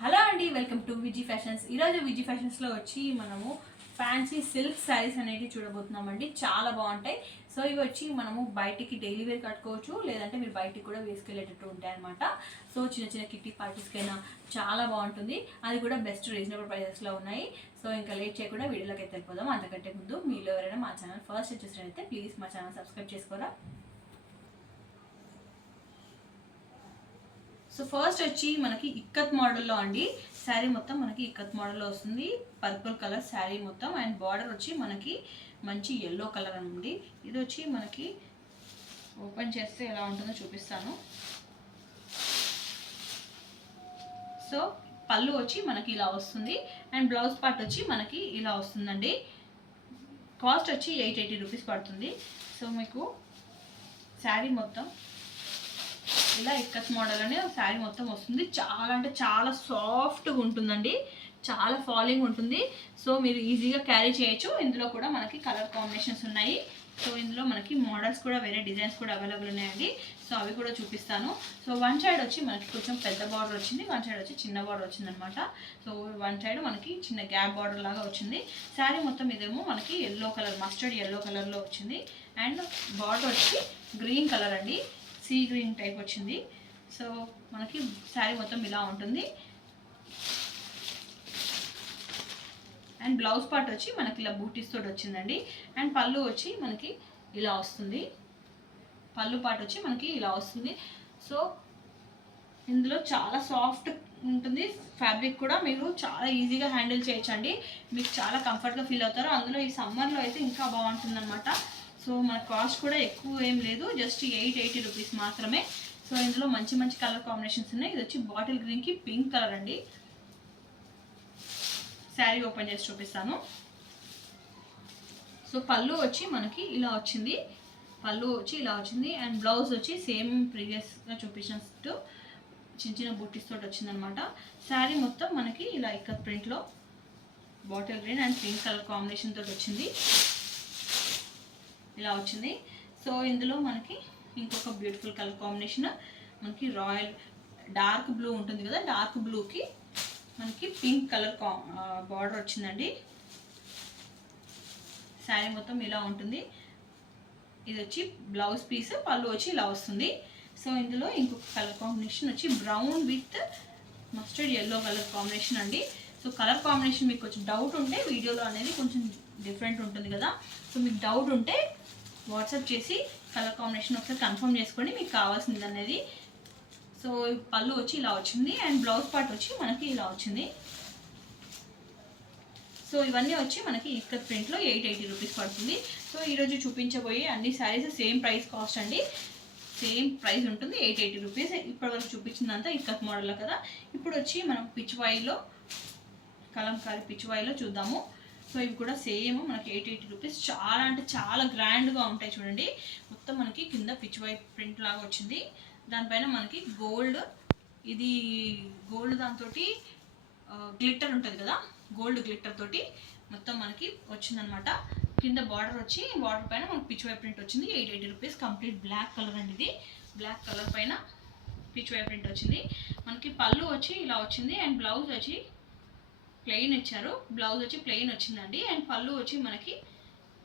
Hello అండి, welcome to విజీ fashions. ఈరోజు విజీ ఫ్యాషన్స్లో వచ్చి మనము ఫ్యాన్సీ సిల్క్ శారీస్ అనేవి చూడబోతున్నామండి. చాలా బాగుంటాయి. సో ఇవి వచ్చి మనము బయటికి డైలీ వేర్ కట్టుకోవచ్చు, లేదంటే మీరు బయటికి కూడా వేసుకెళ్ళేటట్టు ఉంటాయి అనమాట. సో చిన్న చిన్న కిట్టి పార్టీస్కైనా చాలా బాగుంటుంది. అది కూడా బెస్ట్ రీజనబుల్ ప్రైజెస్లో ఉన్నాయి. సో ఇంకా లేట్ చేయకుండా వీడియోలోకి అయితే వెళ్ళిపోదాం. అంతకంటే ముందు మీలో ఎవరైనా మా ఛానల్ ఫస్ట్ వచ్చేసినట్లయితే ప్లీజ్ మా ఛానల్ సబ్స్క్రైబ్ చేసుకోరా. సో ఫస్ట్ వచ్చి మనకి ఇక్కత్ మోడల్లో అండి. శారీ మొత్తం మనకి ఇక్కత్ మోడల్లో వస్తుంది. పర్పుల్ కలర్ శారీ మొత్తం అండ్ బార్డర్ వచ్చి మనకి మంచి ఎల్లో కలర్ అండి. ఇది వచ్చి మనకి ఓపెన్ చేస్తే ఎలా ఉంటుందో చూపిస్తాను. సో పళ్ళు వచ్చి మనకి ఇలా వస్తుంది అండ్ బ్లౌజ్ పార్ట్ వచ్చి మనకి ఇలా వస్తుందండి. కాస్ట్ వచ్చి 880 రూపీస్ పడుతుంది. సో మీకు శారీ మొత్తం ఇలా ఇక్కత్ మోడల్ అనే శారీ మొత్తం వస్తుంది. చాలా అంటే చాలా సాఫ్ట్గా ఉంటుందండి, చాలా ఫాలింగ్ ఉంటుంది. సో మీరు ఈజీగా క్యారీ చేయొచ్చు. ఇందులో కూడా మనకి కలర్ కాంబినేషన్స్ ఉన్నాయి. సో ఇందులో మనకి మోడల్స్ కూడా వేరే డిజైన్స్ కూడా అవైలబుల్ ఉన్నాయండి. సో అవి కూడా చూపిస్తాను. సో వన్ సైడ్ వచ్చి మనకి కొంచెం పెద్ద బార్డర్ వచ్చింది, వన్ సైడ్ వచ్చి చిన్న బార్డర్ వచ్చింది అనమాట. సో వన్ సైడ్ మనకి చిన్న గ్యాప్ బార్డర్ లాగా వచ్చింది. శారీ మొత్తం ఇదేమో మనకి ఎల్లో కలర్, మస్టర్డ్ ఎల్లో కలర్లో వచ్చింది అండ్ బార్డర్ వచ్చి గ్రీన్ కలర్ అండి, సీ గ్రీన్ టైప్ వచ్చింది. సో మనకి శారీ మొత్తం ఇలా ఉంటుంది అండ్ బ్లౌజ్ పార్ట్ వచ్చి మనకి ఇలా బూటీస్ తోటి వచ్చిందండి. అండ్ పళ్ళు వచ్చి మనకి ఇలా వస్తుంది. పళ్ళు పార్ట్ వచ్చి మనకి ఇలా వస్తుంది. సో ఇందులో చాలా సాఫ్ట్ ఉంటుంది ఫ్యాబ్రిక్ కూడా. మీరు చాలా ఈజీగా హ్యాండిల్ చేయొచ్చండి, మీకు చాలా కంఫర్ట్గా ఫీల్ అవుతారు. అందులో ఈ సమ్మర్లో అయితే ఇంకా బాగుంటుంది అనమాట. సో మన కాస్ట్ కూడా ఎక్కువ ఏం లేదు, జస్ట్ 880 రూపీస్ మాత్రమే. సో ఇందులో మంచి మంచి కలర్ కాంబినేషన్స్ ఉన్నాయి. ఇది వచ్చి బాటిల్ గ్రీన్కి పింక్ కలర్ అండి. శారీ ఓపెన్ చేసి చూపిస్తాను. సో పళ్ళు వచ్చి మనకి ఇలా వచ్చింది, పళ్ళు వచ్చి ఇలా వచ్చింది అండ్ బ్లౌజ్ వచ్చి సేమ్ ప్రీవియస్గా చూపించినట్టు చిన్న చిన్న బూటీస్ తోటి వచ్చిందనమాట. శారీ మొత్తం మనకి ఇలా ఇక్కత్ ప్రింట్లో bottle green and pink colour combination తోటి వచ్చింది, ఇలా వచ్చింది. సో ఇందులో మనకి ఇంకొక బ్యూటిఫుల్ కలర్ కాంబినేషన్ మనకి రాయల్ డార్క్ బ్లూ ఉంటుంది కదా, డార్క్ బ్లూకి మనకి పింక్ కలర్ బార్డర్ వచ్చిందండి. శారీ మొత్తం ఇలా ఉంటుంది. ఇది వచ్చి బ్లౌజ్ పీస్, పళ్ళు వచ్చి ఇలా వస్తుంది. సో ఇందులో ఇంకొక కలర్ కాంబినేషన్ వచ్చి brown with mustard yellow colour combination అండి. సో కలర్ కాంబినేషన్ మీకు కొంచెం డౌట్ ఉంటే వీడియోలో అనేది కొంచెం డిఫరెంట్ ఉంటుంది కదా. సో మీకు డౌట్ ఉంటే వాట్సాప్ చేసి కలర్ కాంబినేషన్ ఒకసారి కన్ఫర్మ్ చేసుకోండి మీకు కావాల్సింది అనేది. సో పళ్ళు వచ్చి ఇలా వచ్చింది అండ్ బ్లౌజ్ పార్ట్ వచ్చి మనకి ఇలా వచ్చింది. సో ఇవన్నీ వచ్చి మనకి ఇక్కత్ ప్రింట్లో 880 రూపీస్ పడుతుంది. సో ఈరోజు చూపించబోయే అన్ని శారీస్ సేమ్ ప్రైస్ కాస్ట్ అండి, సేమ్ ప్రైస్ ఉంటుంది 880 రూపీస్. ఇప్పటివరకు చూపించిందంతా ఇక్కత్ మోడల్లో కదా. ఇప్పుడు వచ్చి మనం పిచ్చివాయిలో, కలంకారీ పిచ్చివాయిలో చూద్దాము. సో ఇవి కూడా సేమ్ మనకి 880 రూపీస్. చాలా అంటే చాలా గ్రాండ్గా ఉంటాయి చూడండి. మొత్తం మనకి కింద పిచ్చివాయి ప్రింట్ లాగా వచ్చింది, దానిపైన మనకి గోల్డ్, ఇది గోల్డ్ దాంతో గ్లిట్టర్ ఉంటుంది కదా, గోల్డ్ గ్లిట్టర్ తోటి మొత్తం మనకి వచ్చిందనమాట. కింద బార్డర్ వచ్చి బార్డర్ పైన మనకి పిచ్చివాయి ప్రింట్ వచ్చింది. 880 రూపీస్. కంప్లీట్ బ్లాక్ కలర్ అండి, ఇది బ్లాక్ కలర్ పైన పిచ్చివాయి ప్రింట్ వచ్చింది. మనకి పళ్ళు వచ్చి ఇలా వచ్చింది అండ్ బ్లౌజ్ వచ్చి ప్లెయిన్ ఇచ్చారు. బ్లౌజ్ వచ్చి ప్లెయిన్ వచ్చిందండి అండ్ పళ్ళు వచ్చి మనకి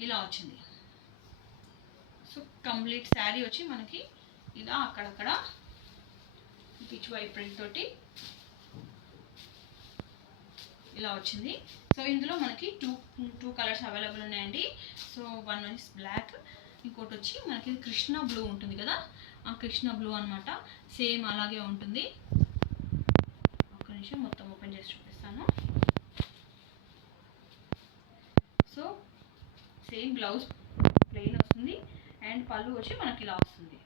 ఇలా వచ్చింది. సో కంప్లీట్ శారీ వచ్చి మనకి ఇలా అక్కడక్కడ పిచ్చివాయి ప్రింట్ తోటి ఇలా వచ్చింది. సో ఇందులో మనకి టూ కలర్స్ అవైలబుల్ ఉన్నాయండి. సో వన్ ఇస్ బ్లాక్, ఇంకోటి వచ్చి మనకి కృష్ణ బ్లూ ఉంటుంది కదా, ఆ కృష్ణ బ్లూ అనమాట. సేమ్ అలాగే ఉంటుంది. ఒక్క నిమిషం మొత్తం ఓపెన్ చేసి చూపిస్తాను. సో సేమ్ బ్లౌజ్ ప్లెయిన్ వస్తుంది అండ్ పళ్ళు వచ్చి మనకి ఇలా వస్తుంది.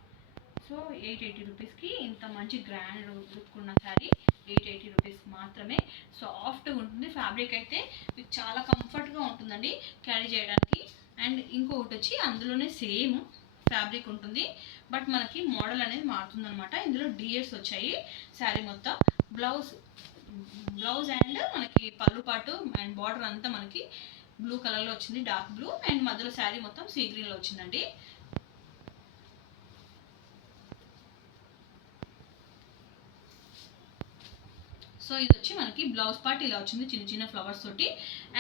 సో 880 రూపీస్కి ఇంత మంచి గ్రాండ్ లుక్ ఉన్న శారీ 880 రూపీస్ మాత్రమే. సాఫ్ట్గా ఉంటుంది ఫ్యాబ్రిక్ అయితే, మీకు చాలా కంఫర్ట్గా ఉంటుందండి క్యారీ చేయడానికి. అండ్ ఇంకొకటి వచ్చి అందులోనే సేమ్ ఫ్యాబ్రిక్ ఉంటుంది, బట్ మనకి మోడల్ అనేది మారుతుంది అనమాట. ఇందులో డియర్స్ వచ్చాయి శారీ మొత్తం. బ్లౌజ్ అండ్ మనకి పళ్ళు పాటు అండ్ బార్డర్ అంతా మనకి బ్లూ కలర్లో వచ్చింది, డార్క్ బ్లూ. అండ్ మధ్యలో శారీ మొత్తం సీ గ్రీన్లో వచ్చిందండి. సో ఇది వచ్చి మనకి బ్లౌజ్ పార్ట్ ఇలా వచ్చింది చిన్న చిన్న ఫ్లవర్స్ తోటి.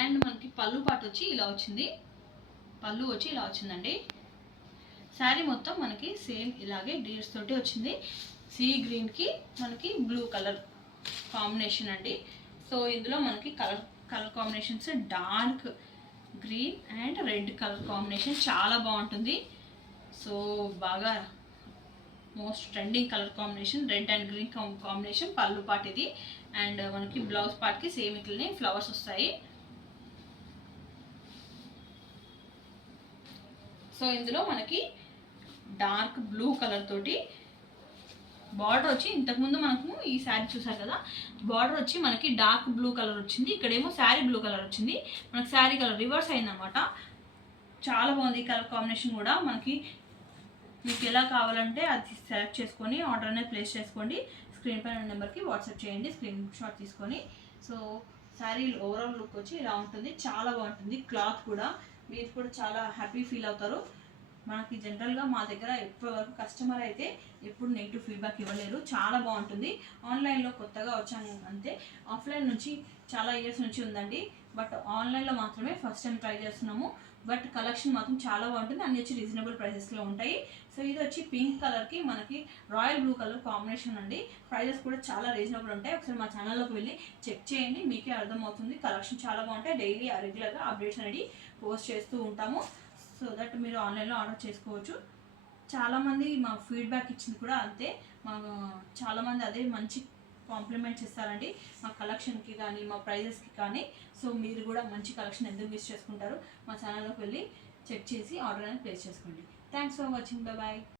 అండ్ మనకి పళ్ళు పార్ట్ వచ్చి ఇలా వచ్చింది, పళ్ళు వచ్చి ఇలా వచ్చిందండి. శారీ మొత్తం మనకి సేమ్ ఇలాగే డీర్స్ తోటి వచ్చింది. సీ గ్రీన్కి మనకి బ్లూ కలర్ కాంబినేషన్ అండి. సో ఇందులో మనకి colour combinations dark green and red colour combination చాలా బాగుంటుంది. సో బాగా most trending colour combination red and green combination. పళ్ళు పార్ట్ ఇది. అండ్ మనకి బ్లౌజ్ పార్ట్కి సేమ్ ఇట్లనే ఫ్లవర్స్ వస్తాయి. సో ఇందులో మనకి డార్క్ బ్లూ కలర్ తోటి బార్డర్ వచ్చి, ఇంతకుముందు మనకు ఈ శారీ చూసారు కదా, బార్డర్ వచ్చి మనకి డార్క్ బ్లూ కలర్ వచ్చింది, ఇక్కడేమో శారీ బ్లూ కలర్ వచ్చింది. మనకి శారీ కలర్ రివర్స్ అయిందనమాట. చాలా బాగుంది ఈ కలర్ కాంబినేషన్ కూడా. మనకి మీకు ఎలా కావాలంటే అది సెలెక్ట్ చేసుకొని ఆర్డర్ అనేది ప్లేస్ చేసుకోండి. స్క్రీన్ పైన నెంబర్కి వాట్సాప్ చేయండి స్క్రీన్ షాట్ తీసుకొని. సో శారీ ఓవరాల్ లుక్ వచ్చి ఇలా ఉంటుంది, చాలా బాగుంటుంది. క్లాత్ కూడా మీరు కూడా చాలా హ్యాపీ ఫీల్ అవుతారు. మనకి జనరల్గా మా దగ్గర ఇప్పటివరకు కస్టమర్ అయితే ఎప్పుడు నెగిటివ్ ఫీడ్బ్యాక్ ఇవ్వలేరు, చాలా బాగుంటుంది. ఆన్లైన్లో కొత్తగా వచ్చాను అంతే, ఆఫ్లైన్ నుంచి చాలా ఇయర్స్ నుంచి ఉందండి, బట్ ఆన్లైన్లో మాత్రమే ఫస్ట్ టైం ట్రై చేస్తున్నాము. బట్ కలెక్షన్ మాత్రం చాలా బాగుంటుంది, అన్ని వచ్చి రీజనబుల్ ప్రైసెస్లో ఉంటాయి. సో ఇది వచ్చి పింక్ కలర్కి మనకి రాయల్ బ్లూ కలర్ కాంబినేషన్ అండి. ప్రైజెస్ కూడా చాలా రీజనబుల్ ఉంటాయి. ఒకసారి మా ఛానల్లోకి వెళ్ళి చెక్ చేయండి, మీకే అర్థమవుతుంది. కలెక్షన్ చాలా బాగుంటాయి. డైలీ రెగ్యులర్గా అప్డేట్స్ అనేది పోస్ట్ చేస్తూ ఉంటాము. సో దట్ మీరు ఆన్లైన్లో ఆర్డర్ చేసుకోవచ్చు. చాలామంది మా ఫీడ్బ్యాక్ ఇచ్చింది కూడా అంతే. మా చాలామంది అదే మంచి కాంప్లిమెంట్స్ ఇస్తారండి మా కలెక్షన్కి కానీ మా ప్రైజెస్కి కానీ. సో మీరు కూడా మంచి కలెక్షన్ ఎందుకు మిస్ చేసుకుంటారు, మా ఛానల్లోకి వెళ్ళి చెక్ చేసి ఆర్డర్ అనేది ప్లేస్ చేసుకోండి. Thanks for watching. బాయ్.